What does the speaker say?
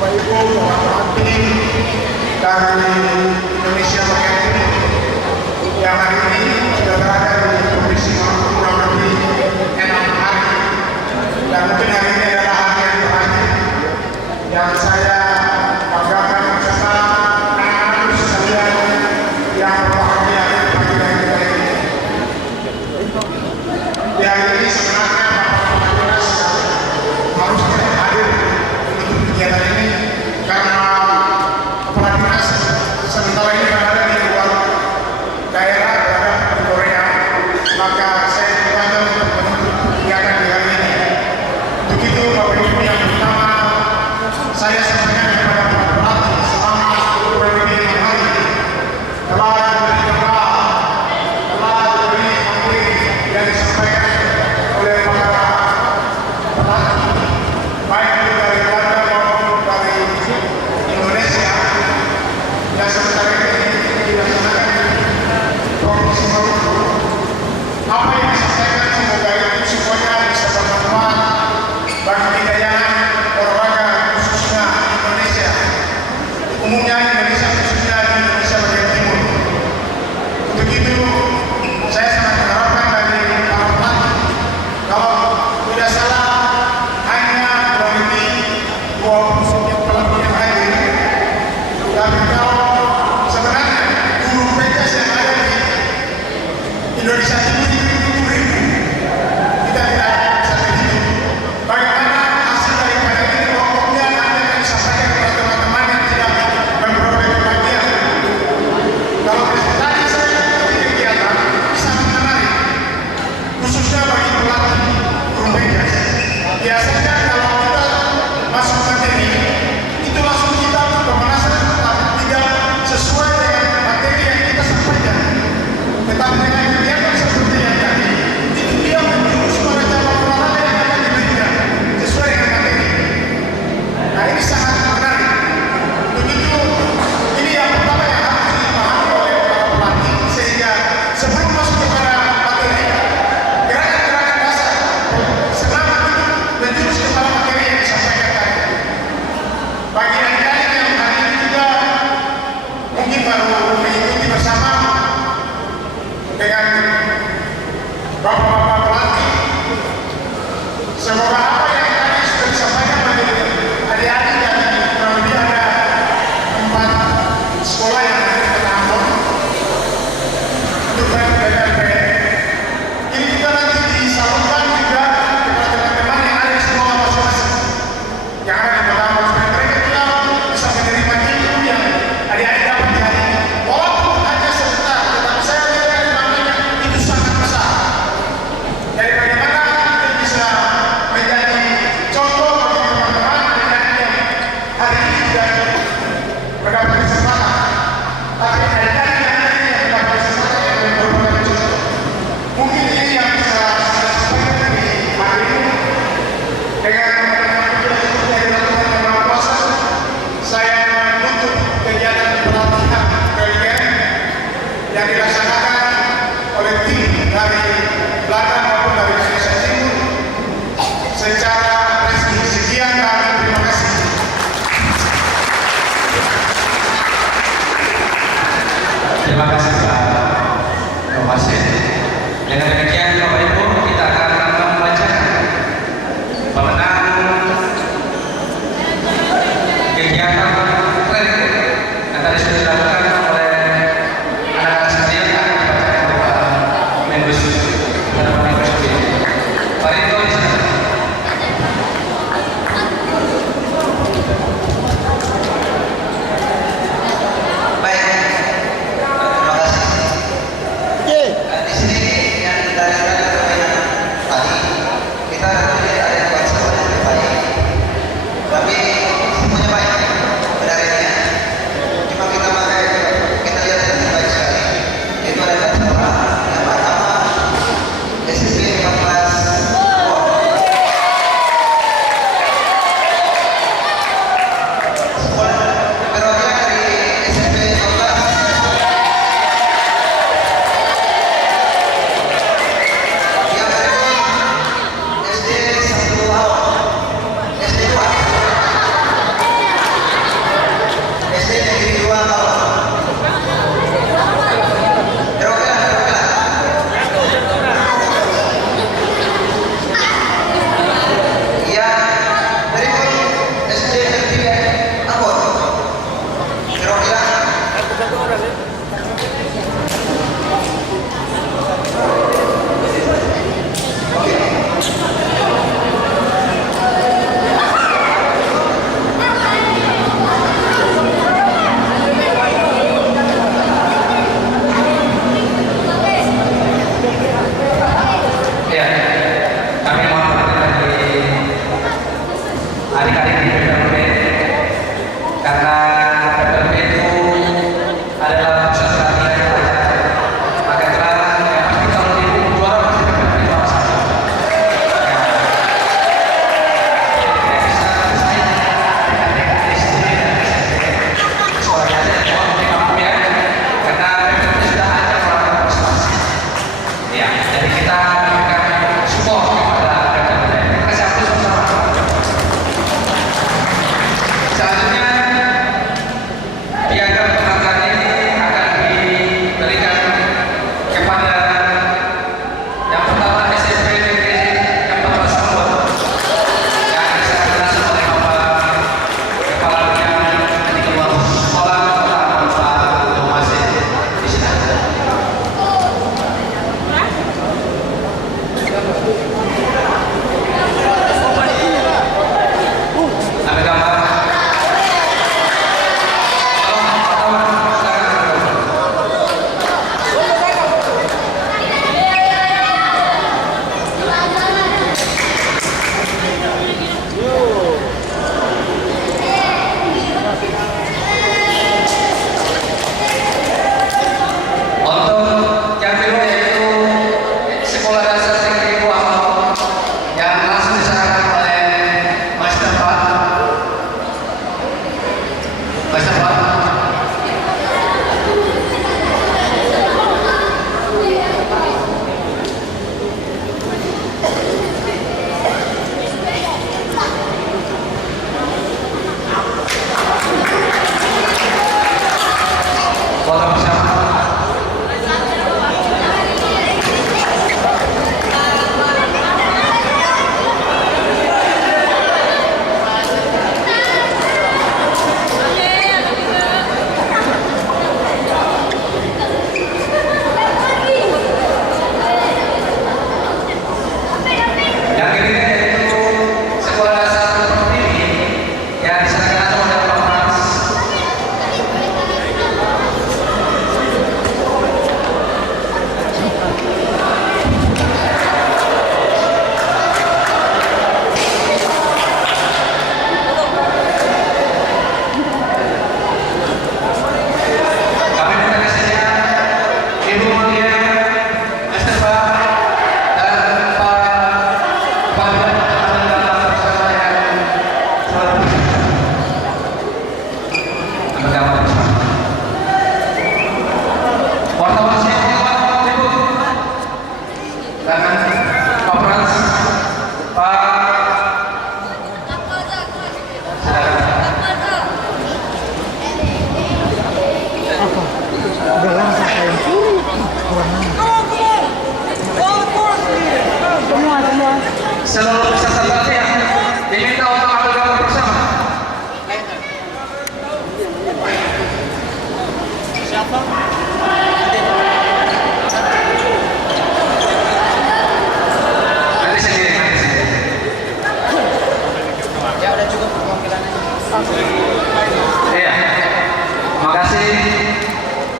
Bapak Ibu, Bapak Tim dari Indonesia bagian timur yang hari ini sudah berada di Provinsi Maluku kurang lebih 6 hari, dan mungkin hari ini adalah hari yang terakhir yang saya banggakan beserta anak-anak sekalian yang berbahagia di pagi hari ini. Di hari ini sebenarnya Bapak Dinas harusnya hadir untuk kegiatan ini karena Kepala Dinas sementara ini berada di luar daerah, berada di Korea, maka saya dipanggil untuk menuntut kegiatan di hari ini. Untuk itu Bapak Ibu, yang pertama saya sampaikan kepada Pak Pelatih selama kurang lebih 6 hari telah diberi kepala, telah diberi materi yang disampaikan oleh para pelatih, baik itu dari Belanda maupun dari Indonesia, yang sementara ini dilaksanakan di Provinsi Maluku. Apa yang disampaikan semoga itu semuanya bisa bermanfaat bagi kegiatan olahraga khususnya Indonesia, umumnya Indonesia, khususnya di Indonesia bagian timur. Untuk itu saya sangat mengharapkan dari para pelatih, kalau tidak salah hanya kurang lebih 20 pelatih yang hadir, tapi kalau sebenarnya guru PJS yang ada di Indonesia Timur itu 7.000, kita tidak bisa begitu. Bagaimana hasil daripada ini pokoknya nanti akan disampaikan kepada teman-teman yang tidak memperoleh kebahagiaan. Kalau presentasi saya di kegiatan bisa menarik, khususnya bagi pelatih guru PJS. Biasanya kalau kita masuk materi itu langsung kita pemanasan, tapi tidak sesuai dengan materi yang kita sampaikan. Tetapi dengan kegiatan seperti yang tadi, itu dia menjurus pada cabang olahraga yang akan diberikan sesuai dengan materi. Nah, ini sangat menarik. Begitu, ini yang pertama yang harus dipahami oleh para pelatih, sehingga sebelum masuk kepada materi, gerakan-gerakan dasar senam itu menjurus kepada materi yang disampaikan tadi. Bagi adik-adik yang hari ini juga mungkin baru mengikuti bersama dengan bapak-bapak pelatih, semoga apa yang tadi sudah disampaikan bagi adik-adik dan kurang lebih ada 4 sekolah yang ada di Ambon untuk BPP. Ini juga nanti disalurkan juga kepada teman-teman yang ada di sekolah masing-masing yang ada di Kota Ambon, supaya mereka juga bisa menerima ilmu yang adik-adik dapat di hari ini. Walaupun hanya sebentar, tetapi saya lihat dari maknanya itu sangat besar. Dari bagaimana kita bisa menjadi contoh bagi teman-teman adik-adik yang hari ini tidak mendapat kesempatan, tapi adik-adik yang hari ini yang mendapat kesempatan yang merupakan contoh. Mungkin ini yang bisa saya sampaikan di hari ini. Dengan teman-teman juga seperti yang dilakukan yang Maha Kuasa, saya menutup kegiatan pelatihan KIM yang dilaksanakan oleh tim dari Belanda maupun dari Indonesia Timur secara resmi. Sekian dan terima kasih. Terima kasih Pak Wasit.